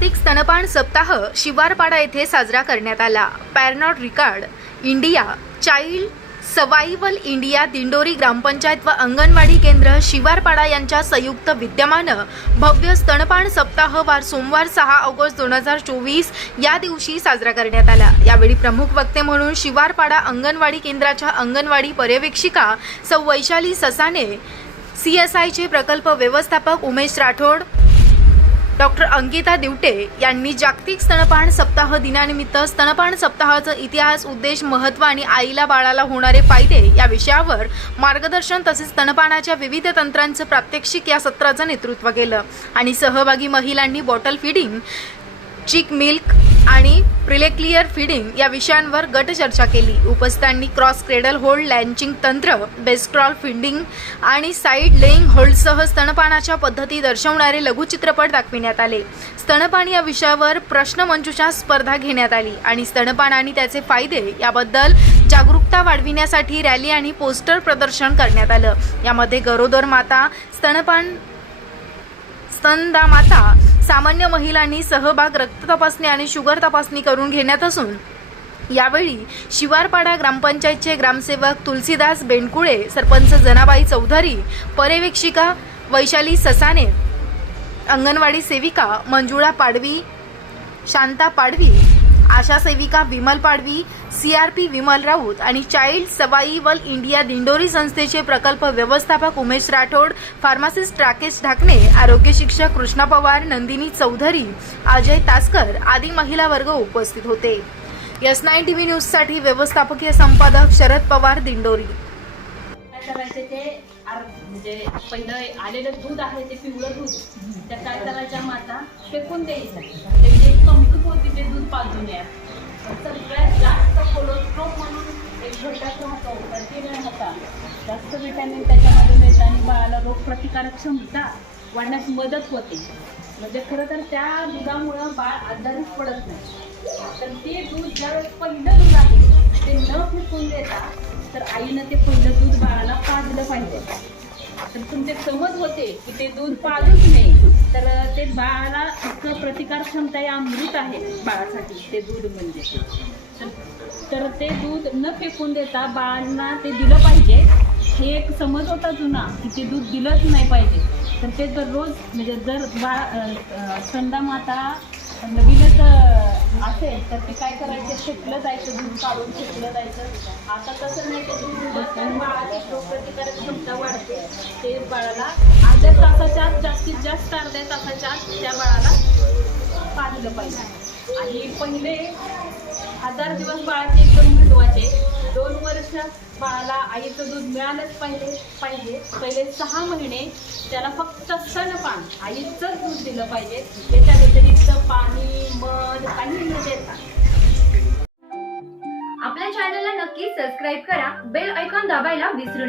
जागतिक स्तनपान सप्ताह शिवारपाडा येथे साजरा करण्यात आला. Pernod Ricard India child survival India Dindori gram panchayat व अंगणवाडी केंद्र शिवारपाडा यांच्या संयुक्त विद्यमानं भव्य स्तनपान सप्ताह वार सोमवार सहा ऑगस्ट दोन हजार चोवीस या दिवशी साजरा करण्यात आला. यावेळी प्रमुख वक्ते म्हणून शिवारपाडा अंगणवाडी केंद्राच्या अंगणवाडी पर्यवेक्षिका सौ वैशाली ससाने सी एस आयचे प्रकल्प व्यवस्थापक उमेश राठोड डॉक्टर अंकिता दिवटे यांनी जागतिक स्तनपान सप्ताह दिनानिमित्त स्तनपान सप्ताहाचा इतिहास उद्देश महत्त्व आणि आईला बाळाला होणारे फायदे या विषयावर मार्गदर्शन तसेच स्तनपानाच्या विविध तंत्रांचं प्रात्यक्षिक या सत्राचं नेतृत्व केलं. आणि सहभागी महिलांनी बॉटल फिडिंग चिक मिल्क आणि प्रिलेक्लियर फिडिंग या विषयांवर गट चर्चा केली. उपस्थितांनी क्रॉस क्रेडल होल्ड लँचिंग तंत्र बेस्क्रॉल फिडिंग आणि साईड लेईंग होल्डसह स्तनपानाच्या पद्धती दर्शवणारे लघुचित्रपट दाखविण्यात आले. स्तनपान या विषयावर प्रश्नमंजुषा स्पर्धा घेण्यात आली आणि स्तनपान आणि त्याचे फायदे याबद्दल जागरूकता वाढविण्यासाठी रॅली आणि पोस्टर प्रदर्शन करण्यात आलं. यामध्ये गरोदर माता स्तनपान स्तनदा माता सामान्य महिलांनी सहभाग रक्त तपासणी आणि शुगर तपासणी करून घेण्यात असून यावेळी शिवारपाडा ग्रामपंचायतचे ग्रामसेवक तुलसीदास बेंडकुळे सरपंच जनाबाई चौधरी पर्यवेक्षिका वैशाली ससाने अंगणवाडी सेविका मंजुळा पाडवी शांता पाडवी आशा सेविका विमल पाडवी सीआरपी विमल राऊत आणि चाइल्ड सवाईवल इंडिया दिंडोरी संस्थेचे प्रकल्प व्यवस्थापक उमेश राठोड फार्मासिस्ट राकेश ढाकणे आरोग्य शिक्षक कृष्णा पवार नंदिनी चौधरी अजय तासकर आदी महिला वर्ग उपस्थित होते. एस नाईन टीव्ही न्यूजसाठी व्यवस्थापकीय संपादक शरद पवार दिंडोरी. करायचे ते म्हणजे पहिलं आलेलं दूध आहे ते पिवळं दूध. त्या काय करायच्या माता फेकून द्यायचं ते म्हणजे जे कमजूत होती ते दूध पाजून या सगळ्यात जास्त कोलोस्ट्रो म्हणून एक घटक राहतो तर ते होता. जास्त विटॅमिन त्याच्यामध्ये मिळतं आणि बाळाला रोगप्रतिकारक क्षमता वाढण्यास मदत होते. म्हणजे खरं तर त्या दुधामुळं बाळ आजारीच पडत नाही. तर ते दूध ज्यावेळेस पहिलं दूध आईनं ते पहिलं दूध बाळाला पाजलं पाहिजे. तर तुमचे समज होते की ते दूध पाजूच नाही तर ते बाळाला इतकं प्रतिकार क्षमता हे अमृत आहे बाळासाठी ते दूध म्हणजे. तर- तर ते दूध न फेकून देता बाळांना ते दिलं पाहिजे. हे एक समज होता जुना की ते दूध दिलंच नाही पाहिजे. तर ते दररोज म्हणजे जर बाळ संदा माता नवीनच असेल तर ते काय करायचे? फेकलं जायचं दूध काढून फेकलं जायचं. आता तसं नाही ते दूध उलटून बाळाची रोगप्रतिकारक क्षमता वाढते. ते बाळाला अर्ध्या तासाच्या आत जास्तीत जास्त अर्ध्या तासाच्या आत त्या बाळाला पाजलं पाहिजे. आणि पहिले हजार दिवस बाळाची एकदम महत्त्वाचे दोन वर्ष बाळाला आईचं दूध मिळालंच पाहिजे पाहिजे. पहिले सहा महिने त्याला फक्त सणपान आईचंच दूध दिलं पाहिजे. त्याच्या व्यतिरिक्त पाणी मध काही न देता. आपल्या चॅनलला नक्की सबस्क्राईब करा. बेल ऐकॉन दाबायला विसरू नका.